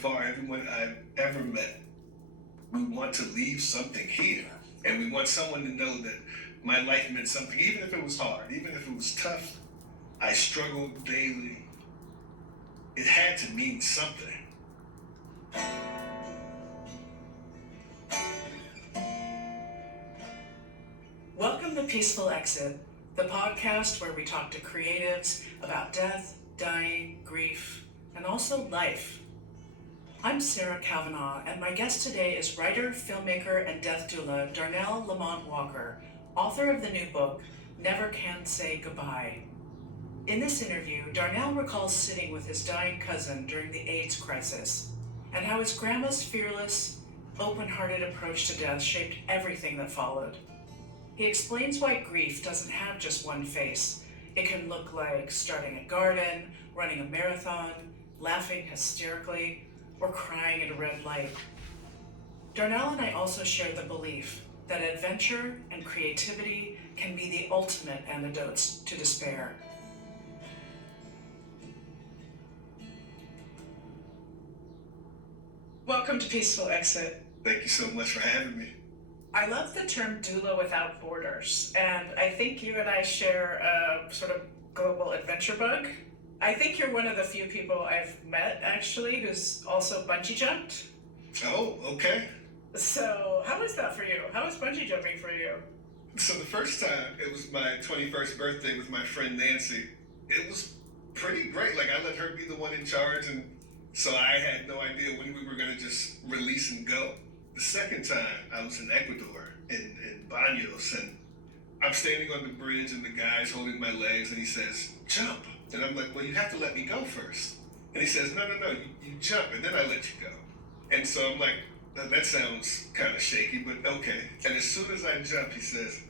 far everyone I've ever met, we want to leave something here. And we want someone to know that my life meant something, even if it was hard, even if it was tough. I struggled daily. It had to mean something. Welcome to Peaceful Exit, the podcast where we talk to creatives about death, dying, grief, and also life. I'm Sarah Kavanaugh, and my guest today is writer, filmmaker, and death doula Darnell Lamont Walker, author of the new book, Never Can Say Goodbye. In this interview, Darnell recalls sitting with his dying cousin during the AIDS crisis, and how his grandma's fearless, open-hearted approach to death shaped everything that followed. He explains why grief doesn't have just one face. It can look like starting a garden, running a marathon, laughing hysterically, or crying at a red light. Darnell and I also share the belief that adventure and creativity can be the ultimate antidotes to despair. Welcome to Peaceful Exit. Thank you so much for having me. I love the term doula without borders, and I think you and I share a sort of global adventure bug. I think you're one of the few people I've met, actually, who's also bungee jumped. Oh, okay. So how was that for you? How was bungee jumping for you? So the first time, it was my 21st birthday with my friend Nancy. It was pretty great. Like, I let her be the one in charge, and so I had no idea when we were going to just release and go. The second time, I was in Ecuador, in Baños, and I'm standing on the bridge, and the guy's holding my legs, and he says, "Jump." And I'm like, "Well, you have to let me go first." And he says, No, you jump, and then I let you go. And so I'm like, that sounds kind of shaky, but okay. And as soon as I jump, he says,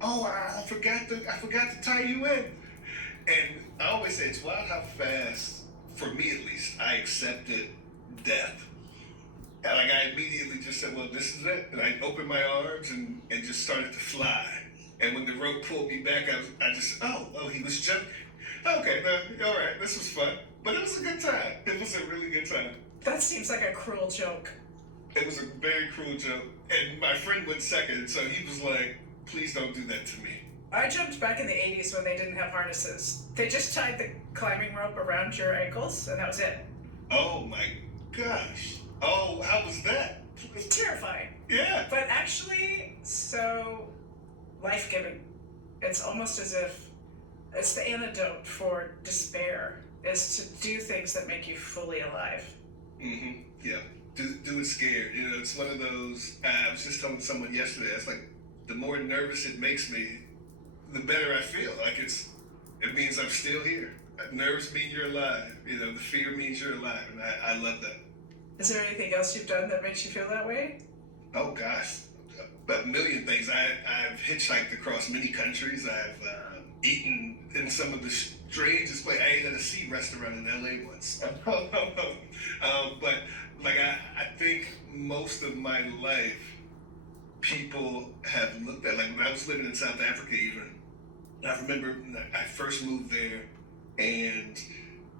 "Oh, I forgot to tie you in." And I always say it's wild how fast, for me at least, I accepted death. And like, I immediately just said, well, this is it. And I opened my arms and just started to fly. And when the rope pulled me back, I just, he was jumping. Okay, no, all right, this was fun. But it was a good time. It was a really good time. That seems like a cruel joke. It was a very cruel joke. And my friend went second, so he was like, please don't do that to me. I jumped back in the 80s when they didn't have harnesses. They just tied the climbing rope around your ankles, and that was it. Oh my gosh. Oh, how was that? It's terrifying. Yeah. But actually, so life-giving. It's almost as if it's the antidote for despair, is to do things that make you fully alive. Mm-hmm. Yeah. Do it scared. You know, it's one of those, I was just telling someone yesterday, it's like, the more nervous it makes me, the better I feel. Like it means I'm still here. Nerves mean you're alive. You know, the fear means you're alive. And I love that. Is there anything else you've done that makes you feel that way? Oh gosh, a million things. I've hitchhiked across many countries. I've eaten in some of the strangest places. I ate at a sea restaurant in LA once. But like I think most of my life, people have looked at, like when I was living in South Africa even, I remember I first moved there and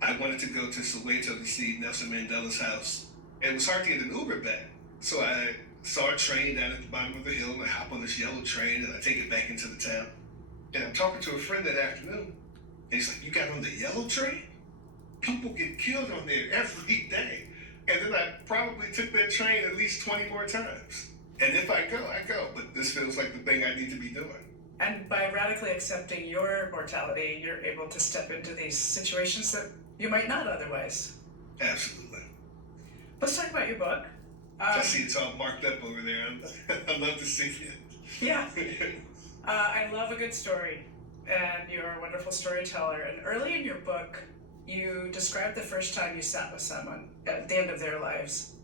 I wanted to go to Soweto to see Nelson Mandela's house. It was hard to get an Uber back. So I saw a train down at the bottom of the hill and I hop on this yellow train and I take it back into the town. And I'm talking to a friend that afternoon and he's like, "You got on the yellow train? People get killed on there every day." And then I probably took that train at least 20 more times. And if I go, I go. But this feels like the thing I need to be doing. And by radically accepting your mortality, you're able to step into these situations that you might not otherwise. Absolutely. Let's talk about your book. I see it's all marked up over there. I love to see it. Yeah. I love a good story, and you're a wonderful storyteller. And early in your book, you described the first time you sat with someone at the end of their lives.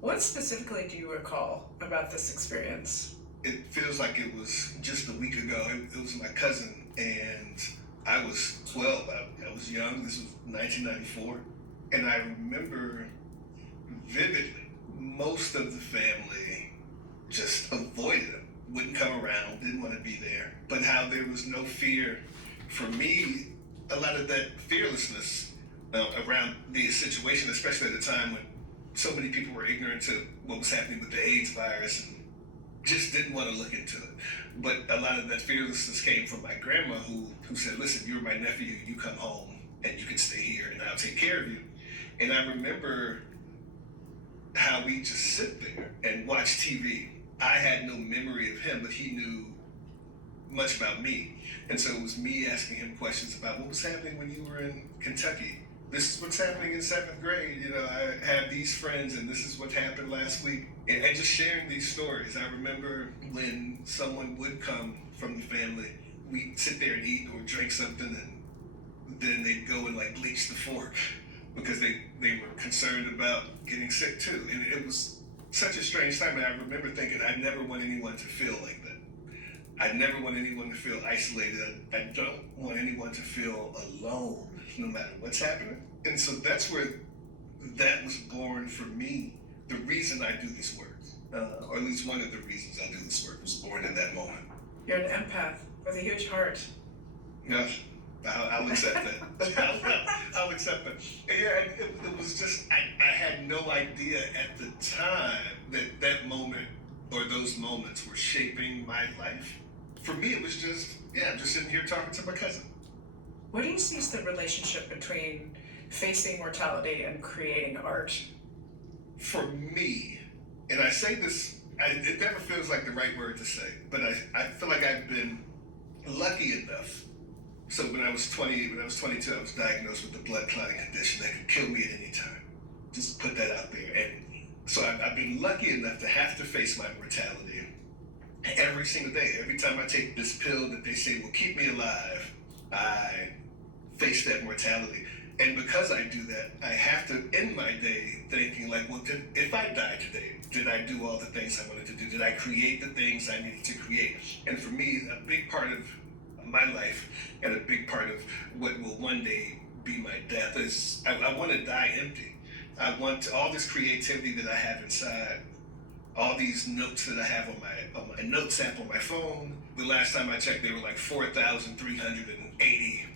What specifically do you recall about this experience? It feels like it was just a week ago. It was my cousin, and I was 12. I was young. This was 1994. And I remember vividly, most of the family just avoided him, wouldn't come around, didn't want to be there. But how there was no fear. For me, a lot of that fearlessness around the situation, especially at a time when so many people were ignorant to what was happening with the AIDS virus and just didn't want to look into it. But a lot of that fearlessness came from my grandma who said, listen, you're my nephew, you come home and you can stay here and I'll take care of you. And I remember how we just sit there and watch TV. I had no memory of him, but he knew much about me. And so it was me asking him questions about what was happening when you were in Kentucky. This is what's happening in 7th grade. You know, I have these friends and this is what happened last week. And just sharing these stories. I remember when someone would come from the family, we'd sit there and eat or drink something and then they'd go and like bleach the fork because they were concerned about getting sick too. And it was such a strange time. And I remember thinking, I never want anyone to feel like that. I never want anyone to feel isolated. I don't want anyone to feel alone, no matter what's happening. And so that's where that was born for me. The reason I do this work, or at least one of the reasons I do this work, was born in that moment. You're an empath with a huge heart. Yeah, I'll accept that. I'll accept that. Yeah, and it was just, I had no idea at the time that moment or those moments were shaping my life. For me, it was just, I'm just sitting here talking to my cousin. What do you see as the relationship between facing mortality and creating art? For me, and I say this, it never feels like the right word to say, but I feel like I've been lucky enough. So when I was 22, I was diagnosed with a blood clotting condition that could kill me at any time. Just put that out there. And so I've been lucky enough to have to face my mortality every single day. Every time I take this pill that they say will keep me alive, I face that mortality. And because I do that, I have to end my day thinking like, well, if I die today, did I do all the things I wanted to do? Did I create the things I needed to create? And for me, a big part of my life and a big part of what will one day be my death is I want to die empty. I want all this creativity that I have inside, all these notes that I have on my notes app on my phone. The last time I checked, there were like 4,380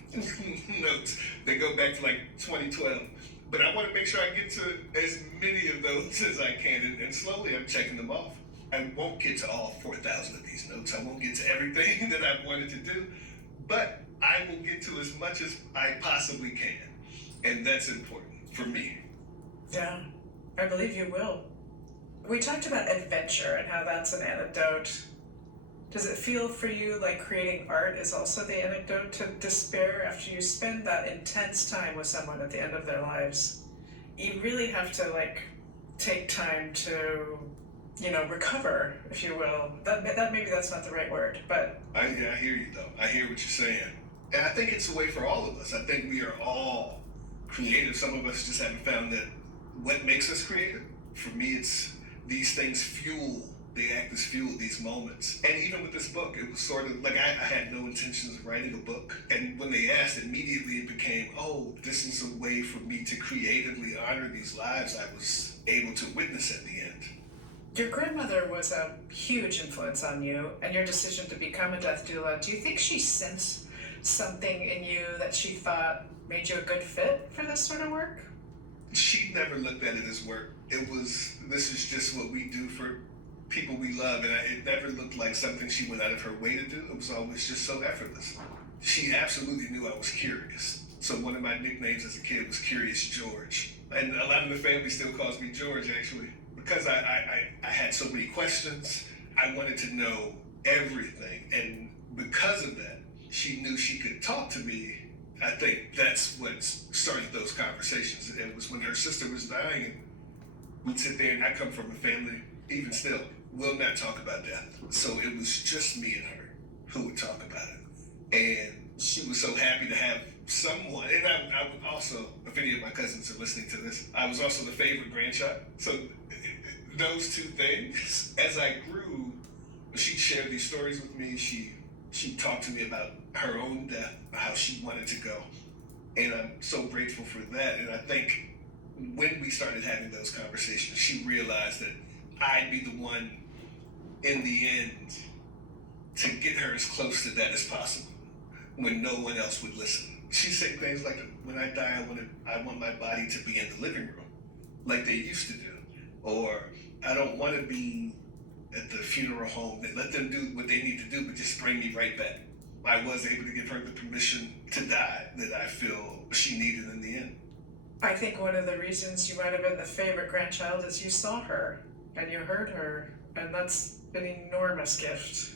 notes. They go back to like 2012. But I want to make sure I get to as many of those as I can, and slowly I'm checking them off. I won't get to all 4,000 of these notes. I won't get to everything that I've wanted to do, but I will get to as much as I possibly can. And that's important for me. Yeah, I believe you will. We talked about adventure and how that's an antidote. Does it feel for you like creating art is also the antidote to despair after you spend that intense time with someone at the end of their lives? You really have to like take time to, recover, if you will. That maybe that's not the right word, but I hear you though. I hear what you're saying. And I think it's a way for all of us. I think we are all creative. Some of us just haven't found that what makes us creative. For me, it's these things they act as fuel, these moments. And even with this book, it was sort of like I had no intentions of writing a book. And when they asked, immediately it became, this is a way for me to creatively honor these lives I was able to witness at the end. your grandmother was a huge influence on you and your decision to become a death doula. Do you think she sensed something in you that she thought made you a good fit for this sort of work? She never looked at it as work. This is just what we do for people we love, and it never looked like something she went out of her way to do. It was always just so effortless. She absolutely knew I was curious. So one of my nicknames as a kid was Curious George. And a lot of the family still calls me George, actually. Because I had so many questions, I wanted to know everything. And because of that, she knew she could talk to me. I think that's what started those conversations. It was when her sister was dying, and we'd sit there, and I come from a family, even still, will not talk about death. So it was just me and her who would talk about it. And she was so happy to have someone, and I would also, if any of my cousins are listening to this, I was also the favorite grandchild. So those two things, as I grew, she'd share these stories with me. She talked to me about her own death, how she wanted to go. And I'm so grateful for that. And I think when we started having those conversations, she realized that I'd be the one in the end to get her as close to that as possible when no one else would listen. She said things like, when I die, I want my body to be in the living room like they used to do. or I don't want to be at the funeral home. Let them do what they need to do, but just bring me right back. I was able to give her the permission to die that I feel she needed in the end. I think one of the reasons you might have been the favorite grandchild is you saw her and you heard her, and that's an enormous gift.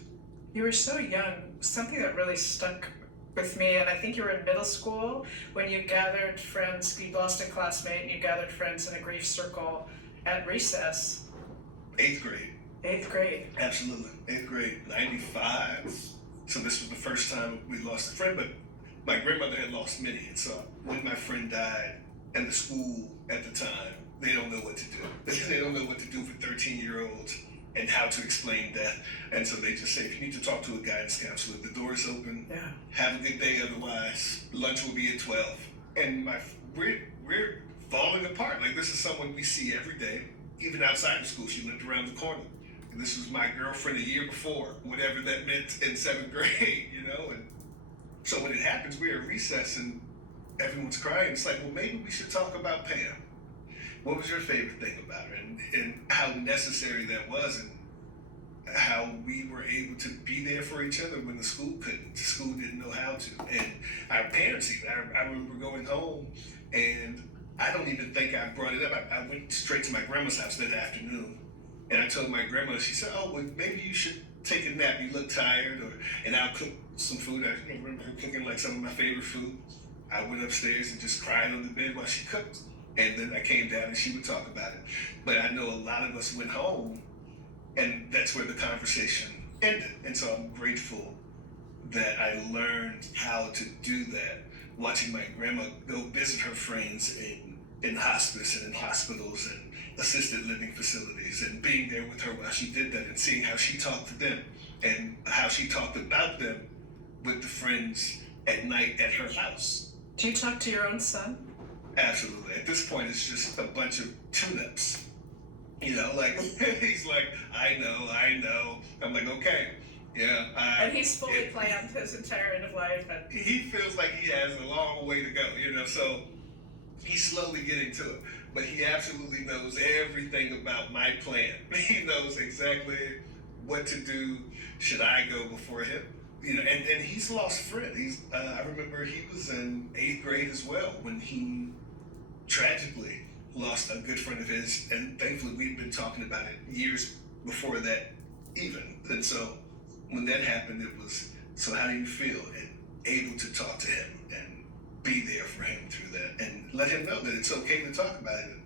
You were so young, something that really stuck with me, and I think you were in middle school when you gathered friends, you lost a classmate, and you gathered friends in a grief circle at recess. 8th grade. 8th grade. Absolutely. 8th grade, 95. So this was the first time we lost a friend, but my grandmother had lost many. And so when my friend died, and the school at the time, they don't know what to do. They don't know what to do for 13-year-olds and how to explain death. And so they just say, if you need to talk to a guidance counselor, the door's open. Yeah. Have a good day otherwise. Lunch will be at 12. And we're falling apart. Like, this is someone we see every day, even outside of school. She lived around the corner. And this was my girlfriend a year before, whatever that meant in 7th grade, you know? And so when it happens, we're at recess and everyone's crying. It's like, well, maybe we should talk about Pam. What was your favorite thing about her, and how necessary that was, and how we were able to be there for each other when the school couldn't. The school didn't know how to. And our parents even, I remember going home, and I don't even think I brought it up. I went straight to my grandma's house that afternoon, and I told my grandma, she said, oh, well, maybe you should take a nap. You look tired, and I'll cook some food. I remember her cooking like some of my favorite food. I went upstairs and just cried on the bed while she cooked. And then I came down and she would talk about it. But I know a lot of us went home, and that's where the conversation ended. And so I'm grateful that I learned how to do that, watching my grandma go visit her friends in hospice and in hospitals and assisted living facilities, and being there with her while she did that, and seeing how she talked to them and how she talked about them with the friends at night at her house. Do you talk to your own son? Absolutely. At this point, it's just a bunch of tune-ups. You know, like, he's like, I know. I'm like, okay, yeah. And he's fully planned his entire end of life. And he feels like he has a long way to go, you know, so he's slowly getting to it. But he absolutely knows everything about my plan. He knows exactly what to do. Should I go before him? You know, and he's lost friends. I remember he was in 8th grade as well when he tragically lost a good friend of his, and thankfully we'd been talking about it years before that even. And so when that happened, it was, so how do you feel? And able to talk to him and be there for him through that, and let him know that it's okay to talk about it.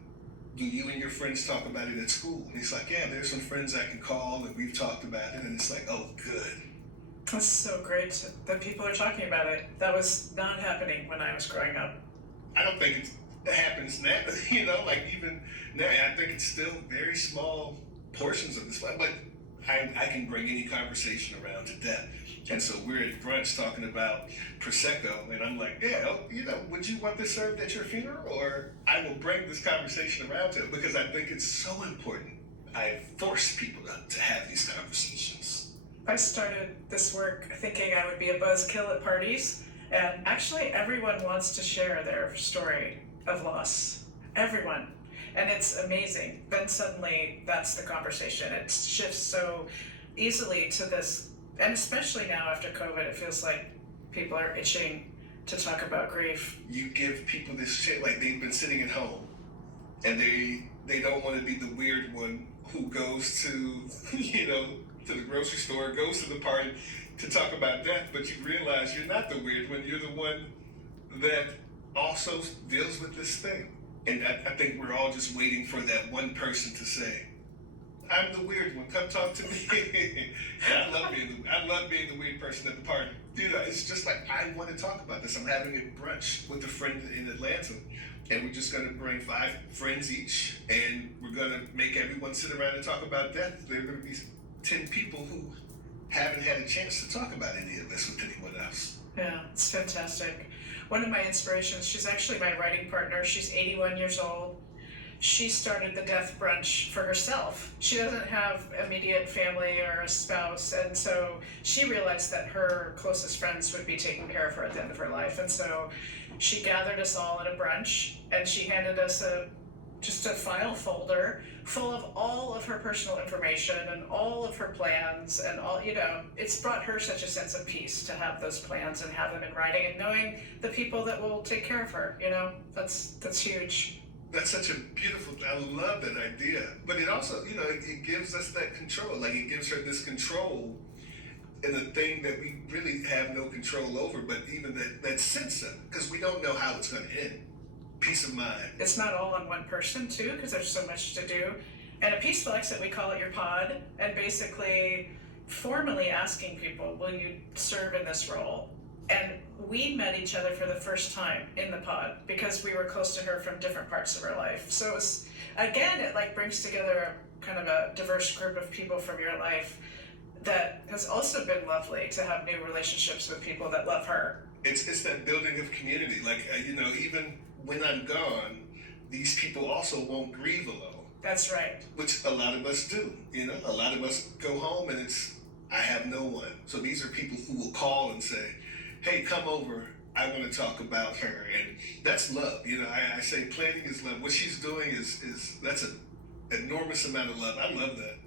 Do you and your friends talk about it at school? And he's like, yeah, there's some friends I can call and we've talked about it. And it's like, oh, good. That's so great that people are talking about it. That was not happening when I was growing up. I don't think it happens now, you know, like even now, I think it's still very small portions of this, but I can bring any conversation around to death. And so we're at brunch talking about Prosecco, and I'm like, yeah, you know, would you want this served at your funeral? Or I will bring this conversation around to it, because I think it's so important. I force people to have these conversations. I started this work thinking I would be a buzzkill at parties, and actually everyone wants to share their story of loss. Everyone. And it's amazing. Then suddenly that's the conversation. It shifts so easily to this, and especially now after COVID, it feels like people are itching to talk about grief. You give people this shit like they've been sitting at home, and they don't want to be the weird one who goes to, you know, to the grocery store, goes to the party to talk about death, but you realize you're not the weird one, you're the one that also deals with this thing. And I think we're all just waiting for that one person to say, I'm the weird one, come talk to me. I love being the weird person at the party. You know, it's just like, I want to talk about this. I'm having a brunch with a friend in Atlanta, and we're just going to bring 5 friends each, and we're going to make everyone sit around and talk about death. There are going to be 10 people who haven't had a chance to talk about any of this with anyone else. Yeah, it's fantastic. One of my inspirations, she's actually my writing partner. She's 81 years old. She started the death brunch for herself. She doesn't have immediate family or a spouse, and so she realized that her closest friends would be taking care of her at the end of her life. And so she gathered us all at a brunch, and she handed us a just a file folder full of all of her personal information and all of her plans and all, it's brought her such a sense of peace to have those plans and have them in writing and knowing the people that will take care of her, that's huge. That's such a beautiful, I love that idea. But it also, it gives us that control. Like it gives her this control in a thing that we really have no control over, but even that sense of it, because we don't know how it's going to end. Peace of mind. It's not all on one person too, because there's so much to do. And a peaceful exit, we call it your pod, and basically formally asking people, will you serve in this role? And we met each other for the first time in the pod because we were close to her from different parts of her life. So it was, again, it like brings together kind of a diverse group of people from your life that has also been lovely to have new relationships with people that love her. It's that building of community. Like, even when I'm gone, these people also won't grieve alone. That's right. Which a lot of us do. A lot of us go home and I have no one. So these are people who will call and say, hey, come over. I want to talk about her. And that's love. I say planning is love. What she's doing is that's an enormous amount of love. I love that.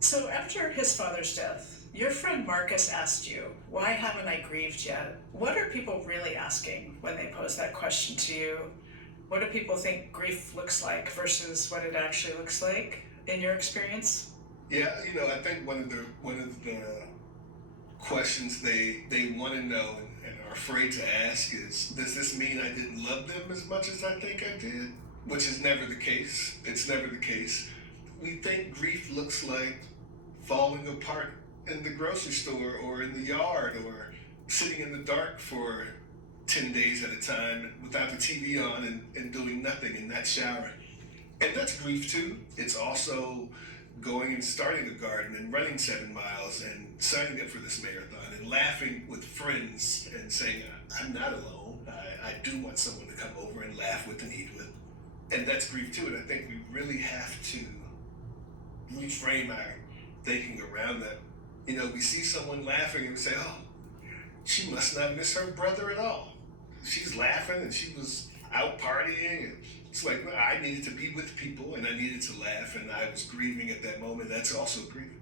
So after his father's death, your friend Marcus asked you, why haven't I grieved yet? What are people really asking when they pose that question to you? What do people think grief looks like versus what it actually looks like in your experience? Yeah, I think one of the questions they want to know and are afraid to ask is, does this mean I didn't love them as much as I think I did? Which is never the case. It's never the case. We think grief looks like falling apart in the grocery store or in the yard or sitting in the dark for 10 days at a time without the TV on and doing nothing and not showering. And that's grief too. It's also going and starting a garden and running 7 miles and signing up for this marathon and laughing with friends and saying, I'm not alone. I do want someone to come over and laugh with and eat with. And that's grief too. And I think we really have to reframe our thinking around that. We see someone laughing and we say, oh, she must not miss her brother at all. She's laughing and she was out partying. And it's like, no, I needed to be with people and I needed to laugh and I was grieving at that moment. That's also grieving.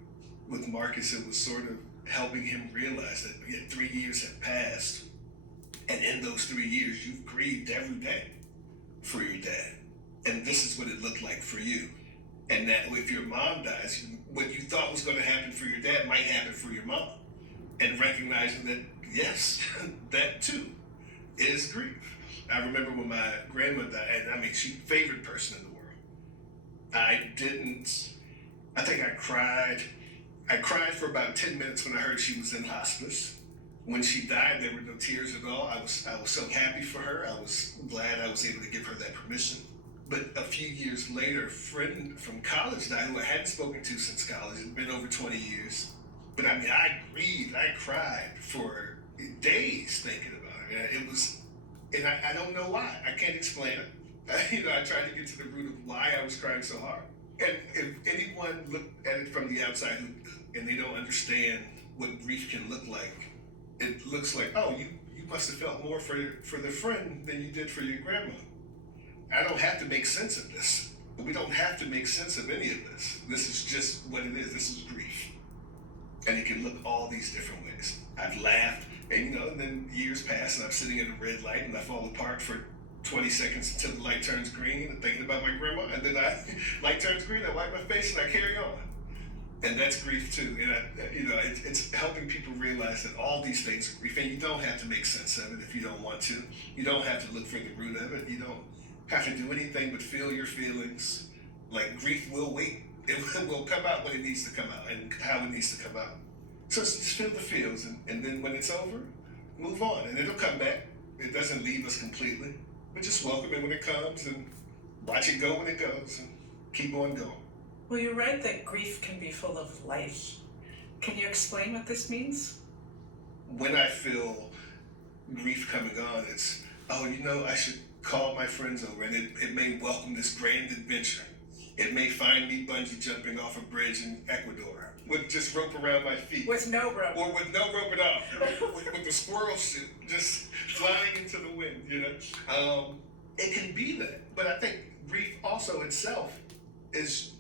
With Marcus, it was sort of helping him realize that 3 years have passed. And in those 3 years, you've grieved every day for your dad. And this is what it looked like for you. And that if your mom dies, what you thought was going to happen for your dad might happen for your mom. And recognizing that, yes, that too is grief. I remember when my grandma died, she's the favorite person in the world. I think I cried. I cried for about 10 minutes when I heard she was in hospice. When she died, there were no tears at all. I was so happy for her. I was glad I was able to give her that permission. But a few years later, a friend from college died who I hadn't spoken to since college. It had been over 20 years. But I grieved, I cried for days thinking about her. And I don't know why. I can't explain it. I tried to get to the root of why I was crying so hard. And if anyone looked at it from the outside and they don't understand what grief can look like, it looks like, oh, you must have felt more for the friend than you did for your grandma. I don't have to make sense of this. We don't have to make sense of any of this. This is just what it is. This is grief. And it can look all these different ways. I've laughed, and then years pass, and I'm sitting at a red light, and I fall apart for 20 seconds until the light turns green, and thinking about my grandma, and then light turns green, I wipe my face, and I carry on. And that's grief too. And it's helping people realize that all these things are grief, and you don't have to make sense of it if you don't want to. You don't have to look for the root of it. You don't have to do anything but feel your feelings. Like grief will wait. It will come out when it needs to come out and how it needs to come out. So just feel the feels, and then when it's over, move on, and it'll come back. It doesn't leave us completely, but just welcome it when it comes and watch it go when it goes and keep on going. Well, you're right that grief can be full of life. Can you explain what this means? When I feel grief coming on, it's, I should call my friends over and it may welcome this grand adventure. It may find me bungee jumping off a bridge in Ecuador with just rope around my feet. With no rope. Or with no rope at all. with the squirrel suit just flying into the wind, It can be that. But I think grief also itself is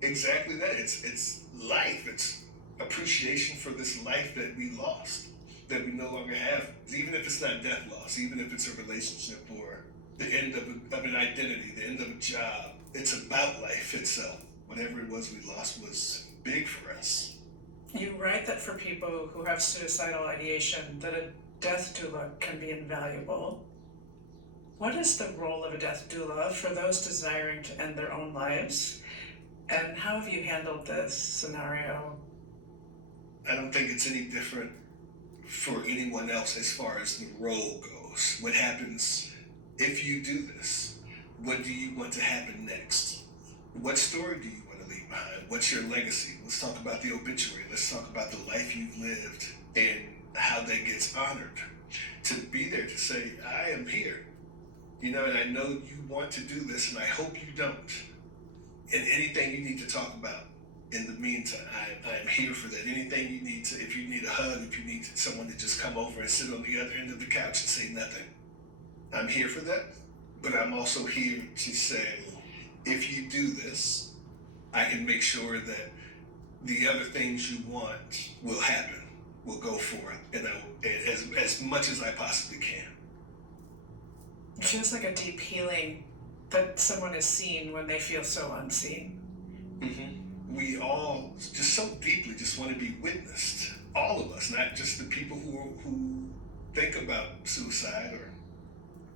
exactly that. It's life. It's appreciation for this life that we lost, that we no longer have. Even if it's not death loss, even if it's a relationship or the end of an identity, the end of a job, it's about life itself. Whatever it was we lost was big for us. You write that for people who have suicidal ideation, that a death doula can be invaluable. What is the role of a death doula for those desiring to end their own lives? And how have you handled this scenario? I don't think it's any different for anyone else as far as the role goes. What happens if you do this? What do you want to happen next? What story do you want to leave behind? What's your legacy? Let's talk about the obituary. Let's talk about the life you've lived and how that gets honored. To be there to say, I am here, and I know you want to do this, and I hope you don't. And anything you need to talk about in the meantime, I'm here for that. Anything you need to, if you need a hug, if you need someone to just come over and sit on the other end of the couch and say nothing, I'm here for that. But I'm also here to say, if you do this, I can make sure that the other things you want will happen, will go forth, and as much as I possibly can. It feels like a deep healing that someone is seen when they feel so unseen. Mm-hmm. We all just so deeply just want to be witnessed. All of us, not just the people who think about suicide or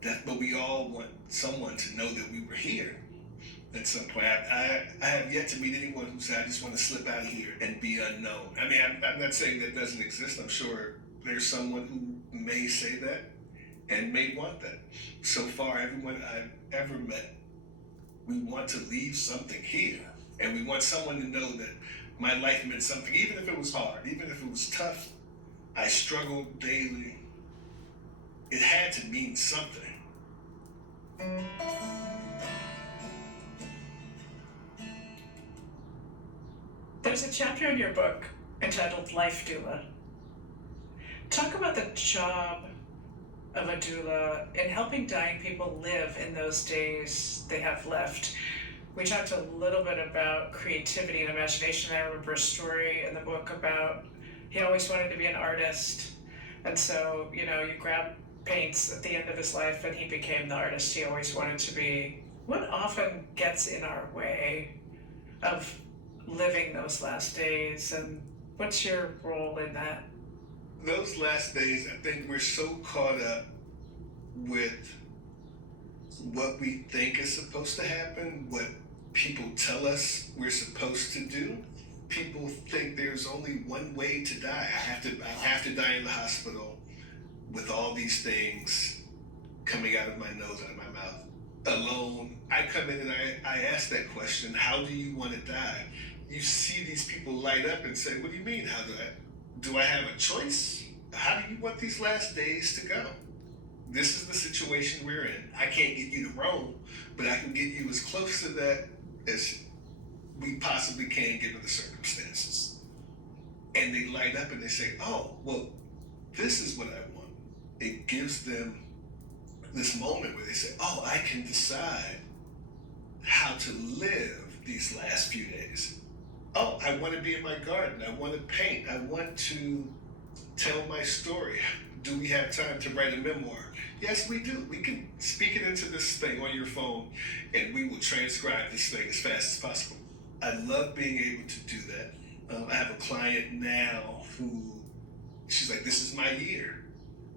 death, but we all want someone to know that we were here at some point. I have yet to meet anyone who said, I just want to slip out of here and be unknown. I mean, I'm not saying that doesn't exist. I'm sure there's someone who may say that and may want that. So far, everyone I've ever met, we want to leave something here. And we want someone to know that my life meant something, even if it was hard, even if it was tough. I struggled daily. It had to mean something. There's a chapter in your book entitled Life Doula. Talk about the job of a doula in helping dying people live in those days they have left. We talked a little bit about creativity and imagination. I remember a story in the book about he always wanted to be an artist. And so, you grab paints at the end of his life and he became the artist he always wanted to be. What often gets in our way of living those last days, and what's your role in that? Those last days, I think we're so caught up with what we think is supposed to happen, what people tell us we're supposed to do. People think there's only one way to die. I have to die in the hospital with all these things coming out of my nose, out of my mouth, alone. I come in and I ask that question, how do you want to die? You see these people light up and say, what do you mean, how do I have a choice? How do you want these last days to go? This is the situation we're in. I can't get you to Rome, but I can get you as close to that as we possibly can given the circumstances. And they light up and they say, oh, well, this is what I want. It gives them this moment where they say, oh, I can decide how to live these last few days. Oh, I want to be in my garden. I want to paint. I want to tell my story. Do we have time to write a memoir? Yes, we do. We can speak it into this thing on your phone and we will transcribe this thing as fast as possible. I love being able to do that. I have a client now who, she's like, this is my year.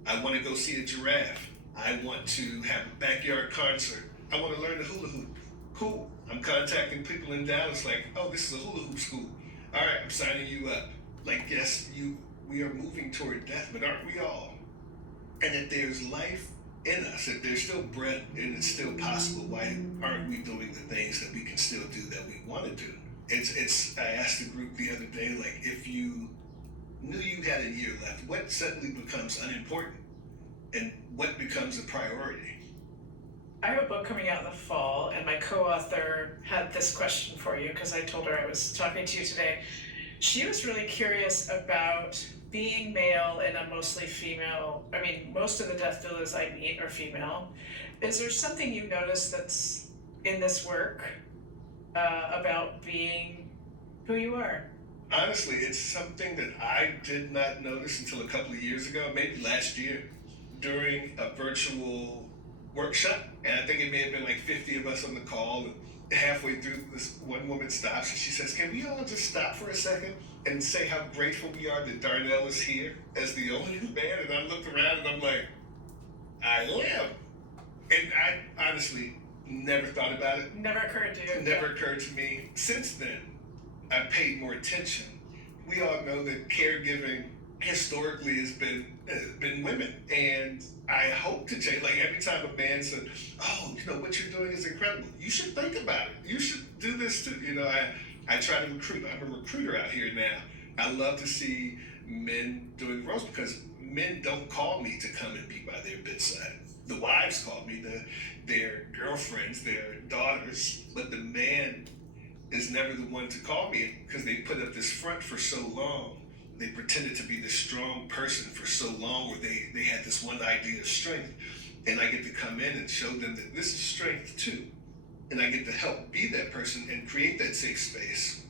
I want to go see a giraffe. I want to have a backyard concert. I want to learn the hula hoop. Cool. I'm contacting people in Dallas like, oh, this is a hula hoop school. All right, I'm signing you up. Like, yes, we are moving toward death, but aren't we all? And if there's life in us, if there's still breath and it's still possible, why aren't we doing the things that we can still do that we want to do? I asked the group the other day, like, if you knew you had a year left, what suddenly becomes unimportant? And what becomes a priority? I have a book coming out in the fall, and my co-author had this question for you because I told her I was talking to you today. She was really curious about being male in a mostly female, most of the death doulas I meet are female. Is there something you notice that's in this work about being who you are? Honestly, it's something that I did not notice until a couple of years ago, maybe last year, during a virtual workshop. And I think it may have been like 50 of us on the call. And halfway through, this one woman stops and she says, "Can we all just stop for a second and say how grateful we are that Darnell is here as the only man?" And I looked around and I'm like, I am. And I honestly never thought about it. Never occurred to you? It never occurred to me. Since then, I've paid more attention. We all know that caregiving historically has been women, and I hope to change. Like every time a man says, "Oh, what you're doing is incredible. You should think about it. You should do this too." I try to recruit. I'm a recruiter out here now. I love to see men doing roles because men don't call me to come and be by their bedside. The wives call me, their girlfriends, their daughters, but the man is never the one to call me because they put up this front for so long. They pretended to be this strong person for so long, where they had this one idea of strength. And I get to come in and show them that this is strength too. And I get to help be that person and create that safe space.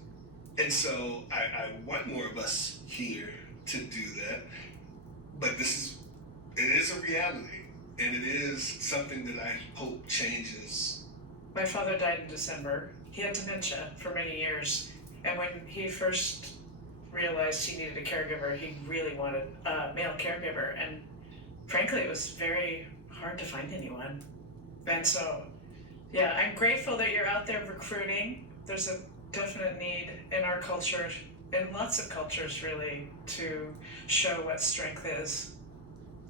And so I want more of us here to do that. But it is a reality. And it is something that I hope changes. My father died in December. He had dementia for many years. And when he first realized he needed a caregiver, he really wanted a male caregiver. And frankly, it was very hard to find anyone. And so, yeah, I'm grateful that you're out there recruiting. There's a definite need in our culture, in lots of cultures really, to show what strength is.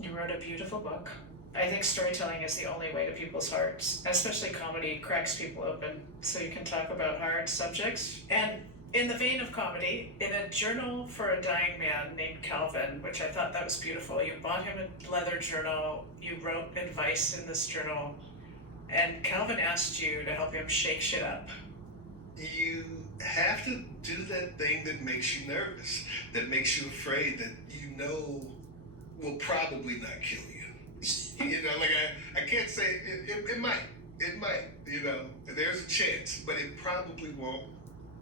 You wrote a beautiful book. I think storytelling is the only way to people's hearts, especially comedy cracks people open so you can talk about hard subjects. And in the vein of comedy, in a journal for a dying man named Calvin, which I thought that was beautiful, you bought him a leather journal, you wrote advice in this journal, and Calvin asked you to help him shake shit up. You have to do that thing that makes you nervous, that makes you afraid, that will probably not kill you. I can't say it might, there's a chance, but it probably won't.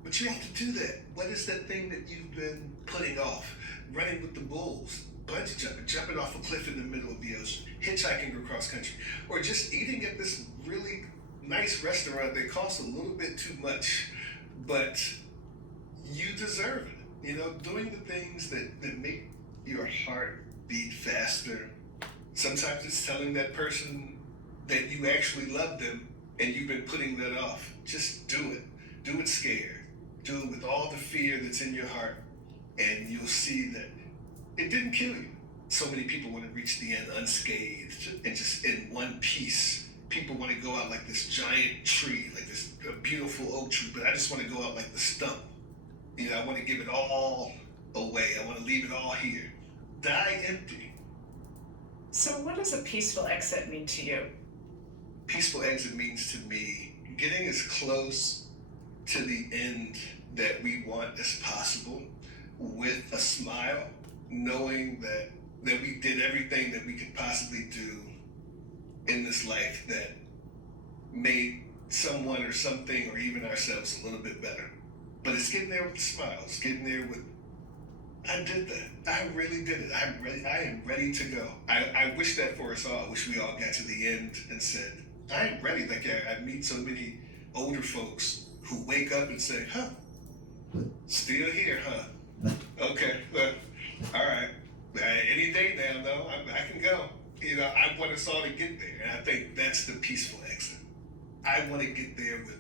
But you have to do that. What is that thing that you've been putting off? Running with the bulls, bungee jumping off a cliff in the middle of the ocean, hitchhiking across country, or just eating at this really nice restaurant that costs a little bit too much, but you deserve it. Doing the things that make your heart beat faster. Sometimes it's telling that person that you actually love them and you've been putting that off. Just do it. Do it scared. Do it with all the fear that's in your heart, and you'll see that it didn't kill you. So many people want to reach the end unscathed and just in one piece. People want to go out like this giant tree, like this beautiful oak tree, but I just want to go out like the stump. I want to give it all away. I want to leave it all here. Die empty. So what does a peaceful exit mean to you? Peaceful exit means to me getting as close to the end that we want as possible with a smile, knowing that we did everything that we could possibly do in this life that made someone or something or even ourselves a little bit better. But it's getting there with a smile. It's getting there with, I did that. I really did it. I am ready to go. I wish that for us all. I wish we all got to the end and said, I am ready. Like I meet so many older folks who wake up and say, still here, Okay, well, all right. Any day now, though, I can go. I want us all to get there, and I think that's the peaceful exit. I want to get there with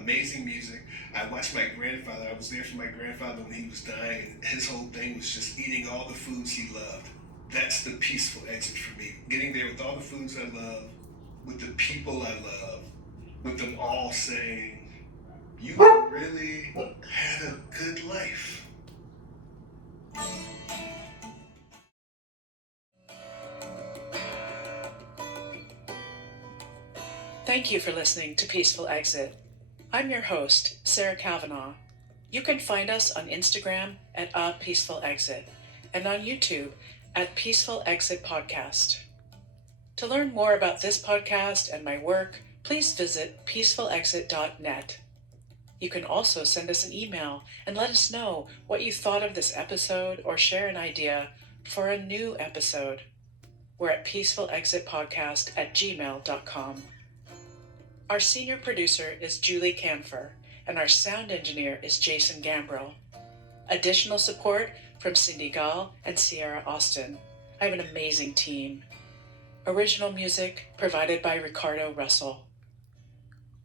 amazing music. I watched my grandfather. I was there for my grandfather when he was dying, and his whole thing was just eating all the foods he loved. That's the peaceful exit for me. Getting there with all the foods I love, with the people I love, with them all saying, you really had a good life. Thank you for listening to Peaceful Exit. I'm your host, Sarah Kavanaugh. You can find us on Instagram at A Peaceful Exit and on YouTube at Peaceful Exit Podcast. To learn more about this podcast and my work, please visit peacefulexit.net. You can also send us an email and let us know what you thought of this episode or share an idea for a new episode. We're at peacefulexitpodcast@gmail.com. Our senior producer is Julie Camphor, and our sound engineer is Jason Gambrill. Additional support from Cindy Gall and Sierra Austin. I have an amazing team. Original music provided by Ricardo Russell.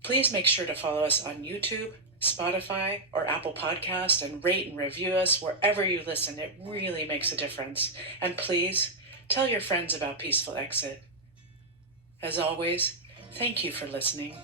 Please make sure to follow us on YouTube, Spotify, or Apple Podcast and rate and review us wherever you listen. It really makes a difference. And please tell your friends about Peaceful Exit. As always, thank you for listening.